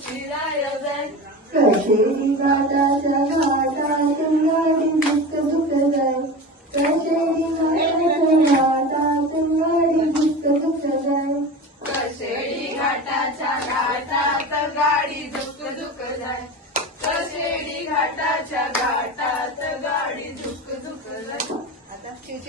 फिराय जाय. कधी गाटाच्या गाटा two, two.